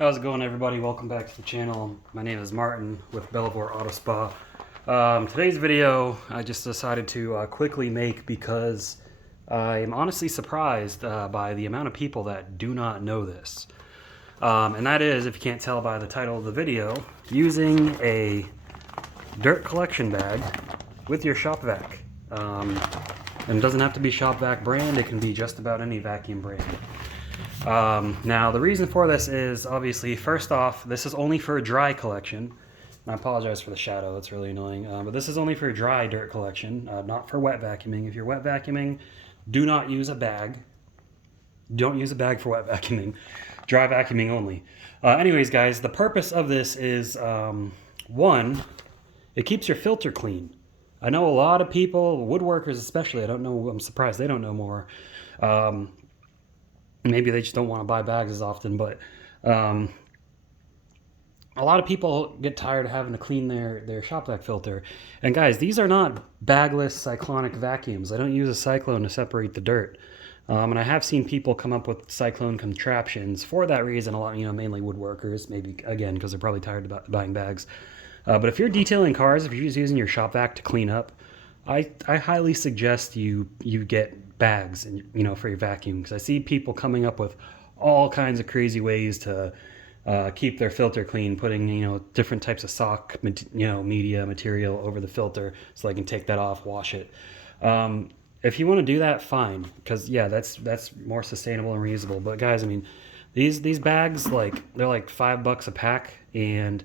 How's it going, everybody? Welcome back to the channel. My name is Martin with Belvoir Auto Spa. Today's video I just decided to quickly make because I am honestly surprised by the amount of people that do not know this. And that is, if you can't tell by the title of the video, using a dirt collection bag with your shop vac. And it doesn't have to be shop vac brand, it can be just about any vacuum brand. Now the reason for this is obviously, first off, this is only for dry collection. And I apologize for the shadow, it's really annoying. But this is only for dry dirt collection, not for wet vacuuming. If you're wet vacuuming, do not use a bag. Don't use a bag for wet vacuuming. Dry vacuuming only. Anyways, guys, the purpose of this is, one, it keeps your filter clean. I know a lot of people, woodworkers especially, I'm surprised they don't know more. Maybe they just don't want to buy bags as often, but a lot of people get tired of having to clean their shop vac filter. And guys, these are not bagless cyclonic vacuums. I don't use a cyclone to separate the dirt. And I have seen people come up with cyclone contraptions for that reason. A lot, mainly woodworkers, maybe again because they're probably tired of buying bags. But if you're detailing cars, if you're just using your shop vac to clean up, I highly suggest you get bags and for your vacuum, because I see people coming up with all kinds of crazy ways to keep their filter clean, putting different types of sock media material over the filter so they can take that off, wash it. If you want to do that, fine, because yeah, that's more sustainable and reusable. But guys, I mean, these bags, they're like $5 a pack, and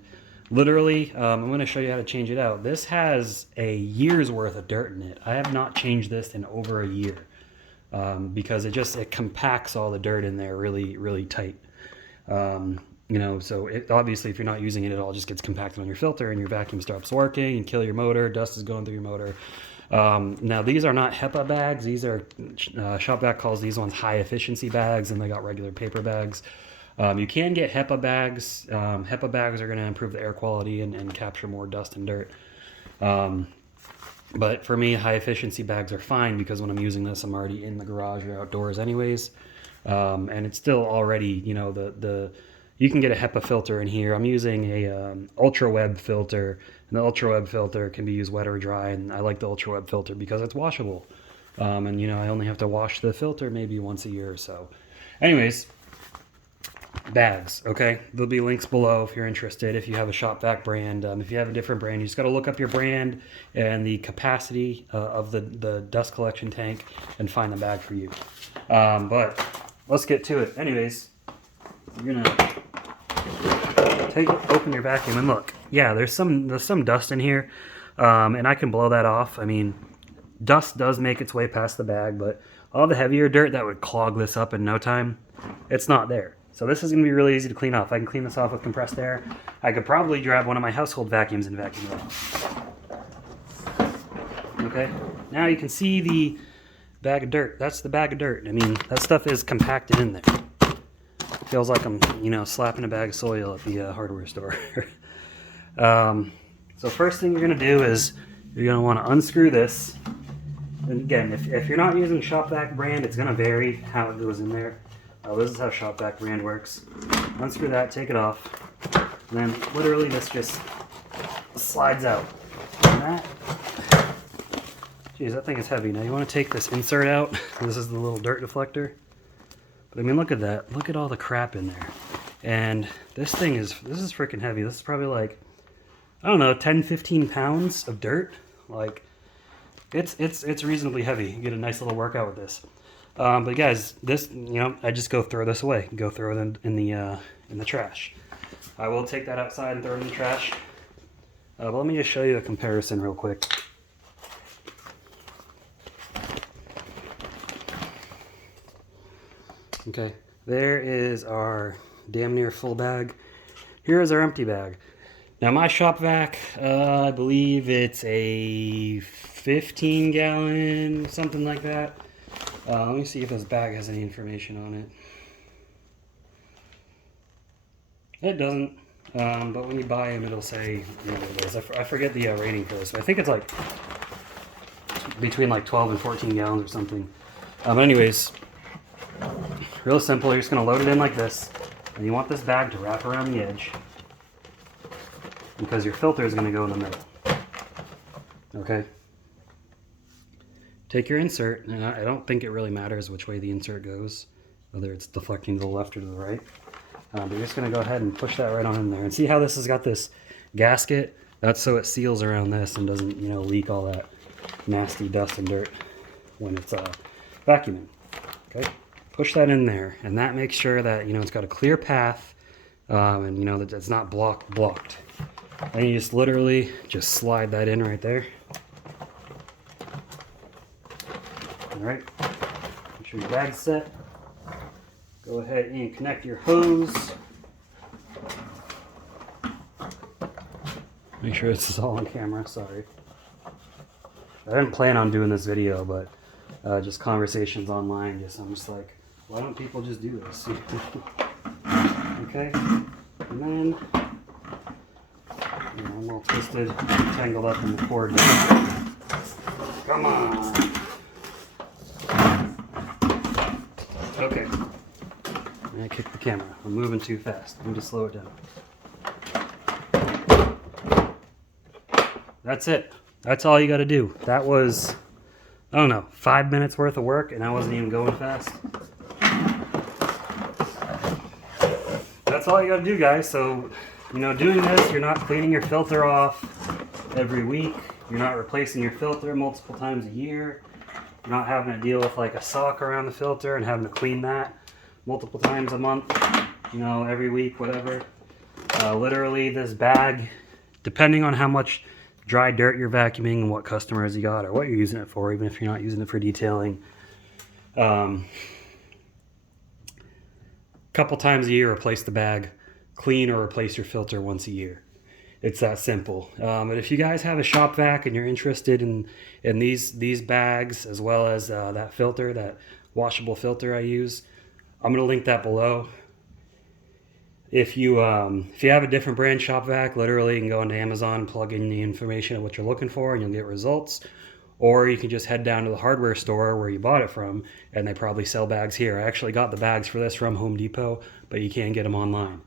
literally, I'm going to show you how to change it out. This has a year's worth of dirt in it. I have not changed this in over a year because it compacts all the dirt in there really, really tight. So obviously if you're not using it, it all just gets compacted on your filter and your vacuum stops working and kill your motor. Dust is going through your motor. Now these are not HEPA bags. These are, Shop Vac calls these ones high efficiency bags, and they got regular paper bags. You can get HEPA bags. HEPA bags are going to improve the air quality and capture more dust and dirt. But for me, high efficiency bags are fine because when I'm using this, I'm already in the garage or outdoors anyways. And it's still already, you can get a HEPA filter in here. I'm using a ultra web filter, and the ultra web filter can be used wet or dry. And I like the ultra web filter because it's washable. And I only have to wash the filter maybe once a year or so. Anyways, bags, okay? There'll be links below if you're interested, if you have a shop vac brand. If you have a different brand, you just got to look up your brand and the capacity of the dust collection tank and find the bag for you. But let's get to it. Anyways, you're gonna open your vacuum and look. Yeah, there's some dust in here, and I can blow that off. I mean, dust does make its way past the bag, but all the heavier dirt that would clog this up in no time, it's not there. So this is going to be really easy to clean off. I can clean this off with compressed air. I could probably grab one of my household vacuums and vacuum it off. Okay, now you can see the bag of dirt. That's the bag of dirt. I mean, that stuff is compacted in there. Feels like I'm, slapping a bag of soil at the hardware store. So first thing you're going to do is you're going to want to unscrew this. And again, if you're not using Shop Vac brand, it's going to vary how it goes in there. This is how Shop Vac brand works. Unscrew that, take it off, and then literally this just slides out. And that, geez, that thing is heavy. Now you want to take this insert out. This is the little dirt deflector. But I mean, look at that. Look at all the crap in there. And this is freaking heavy. This is probably like, I don't know, 10, 15 pounds of dirt. Like, it's reasonably heavy. You get a nice little workout with this. But guys, this, I just go throw this away. Go throw it in the trash. I will take that outside and throw it in the trash. But let me just show you a comparison real quick. Okay, there is our damn near full bag. Here is our empty bag. Now my shop vac, I believe it's a 15-gallon, something like that. Let me see if this bag has any information on it. It doesn't, but when you buy them, it'll say what it is. I forget the rating for this, but I think it's like between like 12 and 14 gallons or something. But anyways, real simple. You're just going to load it in like this. And you want this bag to wrap around the edge because your filter is going to go in the middle. Okay? Take your insert, and I don't think it really matters which way the insert goes, whether it's deflecting to the left or to the right. But you're just going to go ahead and push that right on in there. And see how this has got this gasket? That's so it seals around this and doesn't, you know, leak all that nasty dust and dirt when it's vacuuming. Okay? Push that in there, and that makes sure that, you know, it's got a clear path, and you know that it's not blocked. And you just literally just slide that in right there. All right. Make sure your bag's set. Go ahead and connect your hose. Make sure this is all on camera. Sorry. I didn't plan on doing this video, but just conversations online. I'm just like, why don't people just do this? Okay. And then, you know, I'm all twisted, tangled up in the cord. Come on. Okay. I kicked the camera. I'm moving too fast. I need to slow it down. That's it. That's all you got to do. That was, I don't know, 5 minutes worth of work, and I wasn't even going fast. That's all you got to do, guys. So, you know, doing this, you're not cleaning your filter off every week. You're not replacing your filter multiple times a year. You're not having to deal with like a sock around the filter and having to clean that multiple times a month, you know, every week, whatever. Literally, this bag, depending on how much dry dirt you're vacuuming and what customers you got or what you're using it for, even if you're not using it for detailing, couple times a year, replace the bag, clean or replace your filter once a year. It's that simple. But if you guys have a shop vac and you're interested in these bags as well as that filter, that washable filter I use, I'm gonna link that below. If you have a different brand shop vac, literally you can go into Amazon, plug in the information of what you're looking for, and you'll get results. Or you can just head down to the hardware store where you bought it from, and they probably sell bags here. I actually got the bags for this from Home Depot, but you can get them online.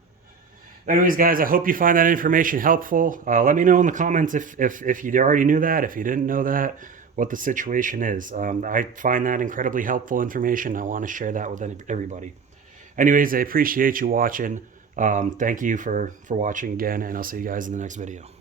Anyways, guys, I hope you find that information helpful. Let me know in the comments if you already knew that, if you didn't know that, what the situation is. I find that incredibly helpful information. I want to share that with everybody. Anyways, I appreciate you watching. Thank you for watching again, and I'll see you guys in the next video.